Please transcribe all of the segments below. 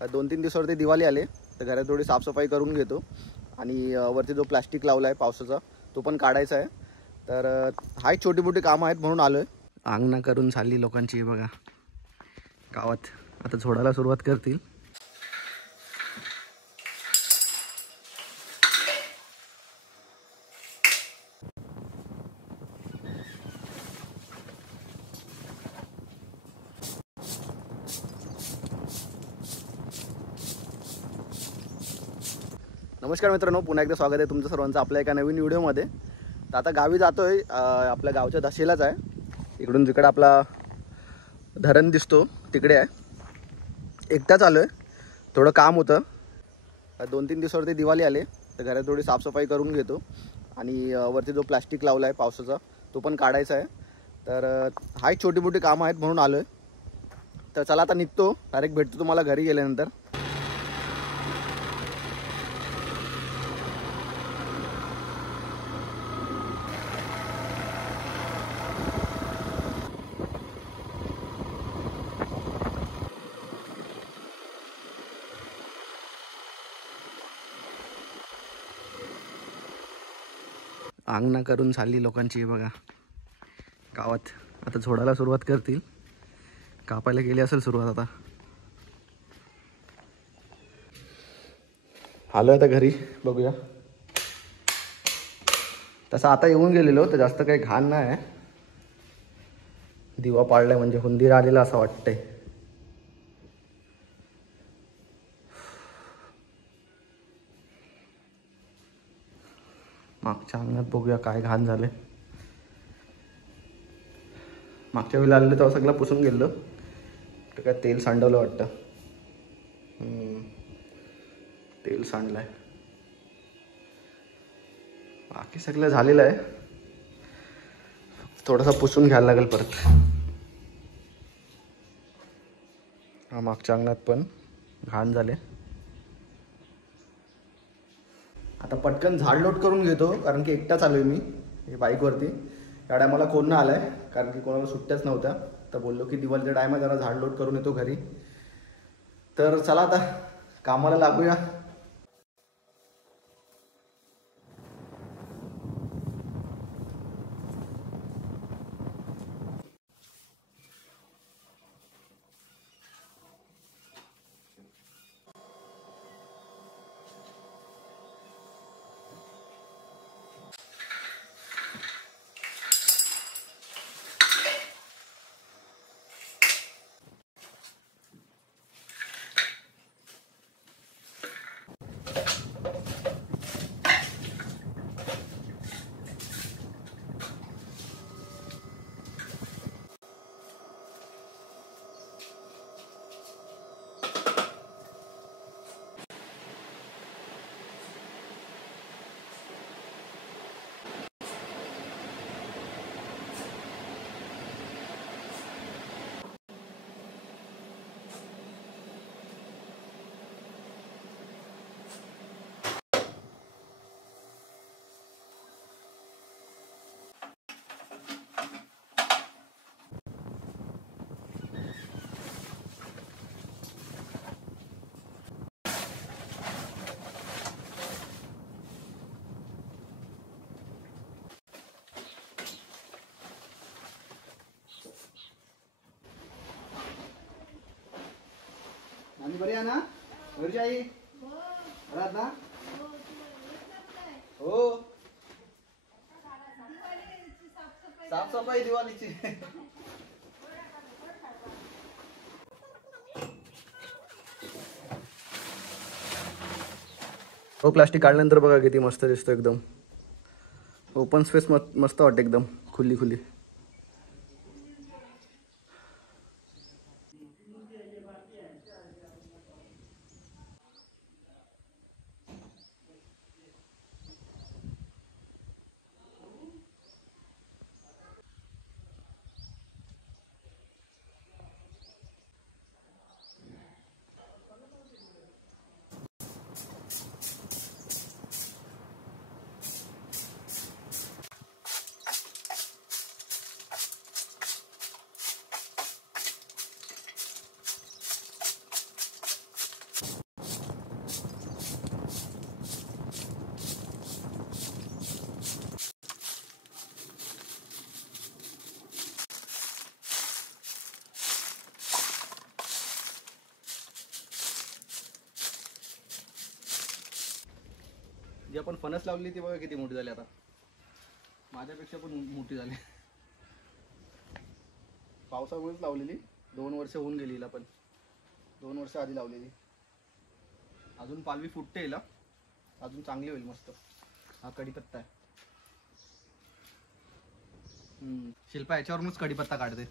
2-3 दिवसावरती दिवाळी आले तर घरात थोडी साफसफाई करून घेतो आणि वरती जो प्लास्टिक लावला आहे पावसाचा तो पण काढायचा आहे। तर हाय छोटी मोठी कामं आहेत म्हणून आलोय। अंगणा करून झाली लोकांची बघा गावात, आता झोडायला सुरुवात करतील। नमस्कार मित्रांनो, पुन्हा एकदा स्वागत आहे तुमचं सर्वांचं आपल्या एका नवीन व्हिडिओमध्ये। तर आता गावी जातोय, आपल्या गावच्या दशेलाच आहे। इकडून जिकडे आपला धरण दिसतो तिकडे आहे, एकटाच आलोय, थोडं काम होतं। 2-3 दिवसावरती दिवाळी आले तर घरात थोडी साफसफाई करून घेतो आणि वरती जो प्लास्टिक लावला आहे पावसाचा तो पण काढायचा आहे। तर हाय छोटी मोठी कामं आहेत म्हणून आलोय। तर चला आता निघतो, डायरेक्ट भेटतो तुम्हाला घरी गेल्यानंतर। अंगणा करून झाली लोकांची बघा गावात, आता झोडायला सुरुवात करतील। कापायला गेली असेल सुरुवात आता। आलो आता घरी, बघूया। तसं आता येऊन गेलेलो तर जास्त काही घाण नाही आहे। दिवा पाडलाय म्हणजे हुंदीर आलेला असं वाटतंय। मागच्या अंगणात बघूया काय घाण झाले। मागच्या वेळेला आलेलं तेव्हा सगळं पुसून गेलं, तर काय तेल सांडवलं वाटतं। तेल सांडलंय, बाकी सगळं झालेलं आहे, थोडासा पुसून घ्यायला लागेल परत। हा मागच्या अंगणात पण घाण झाले। आता पटकन झाडलोट करून घेतो, कारण की एकटाच आलोय मी बाईकवरती। त्या टायमाला कोण नाही आलाय, कारण की कोणाला सुट्ट्याच नव्हत्या। तर बोललो की दिवाळीच्या टायमात जरा झाडलोट करून येतो घरी। तर चला आता कामाला लागूया। बरी आहे ना घरची आई? घरात ना? हो, साफसफाई दिवाळीची। हो, प्लास्टिक काढल्यानंतर बघा किती मस्त दिसतो, एकदम ओपन स्पेस मस्त वाटते, एकदम खुली खुली। जी आपण फणस लावली ती बघा किती मोठी झाली आता, माझ्यापेक्षा पण मोठी झाली. पावसामुळेच लावलेली, 2 वर्ष होऊन गेली हिला, पण 2 वर्ष आधी लावलेली. अजून पालवी फुटते हिला, अजून चांगली होईल मस्त. हा कढीपत्ता आहे. शिल्पा याच्यावरूनच कढीपत्ता काढते.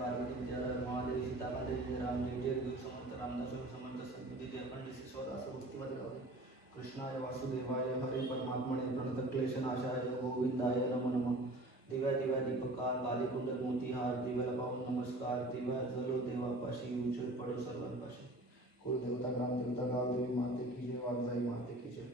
पार्वती विद्याधर महादेवी सीता कादेवी राम जय जय गुरु समर्थ रामदास समर्थ सद्गुती अखंड शिश्वर असं भक्तिमध्ये लावले. कृष्णाय वासुदेवाय हरे परमात्मने प्रणत क्लेशनाशाय गोविंदाय नमो नमः. दिव्या दिव्या दीपकार कालीकुंडल मोतीहार दिव्याला पाहून नमस्कार. दिव्या जलो देवापाशी उजेड पडो सर्वांपाशी. कुलदेवता ग्रामदेवता गावदेवी माते की जय वाघजाई माते की जय.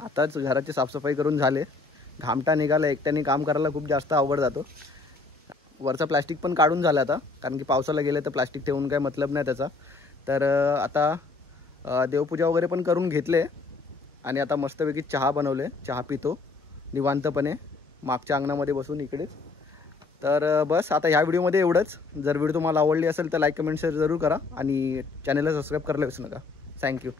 आताच घराची साफसफाई करून झाले. घामटा निघाला, एकट्याने काम करायला खूप जास्त अवघड जातो. वरचा प्लास्टिक पण काढून झाला आता, कारण की पावसाला गेले तर प्लास्टिक ठेवून काही मतलब नाही त्याचा. तर आता देवपूजा वगैरे पण करून घेतले आणि आता मस्तपैकी चहा बनवले. चहा पितो निवांतपणे मागच्या अंगणामध्ये बसून इकडेच. तर बस आता ह्या व्हिडिओमध्ये एवढंच. जर व्हिडिओ तुम्हाला आवडली असेल तर लाईक कमेंट शेअर जरूर करा आणि चॅनलला सबस्क्राईब करायला विसरू नका. थँक्यू.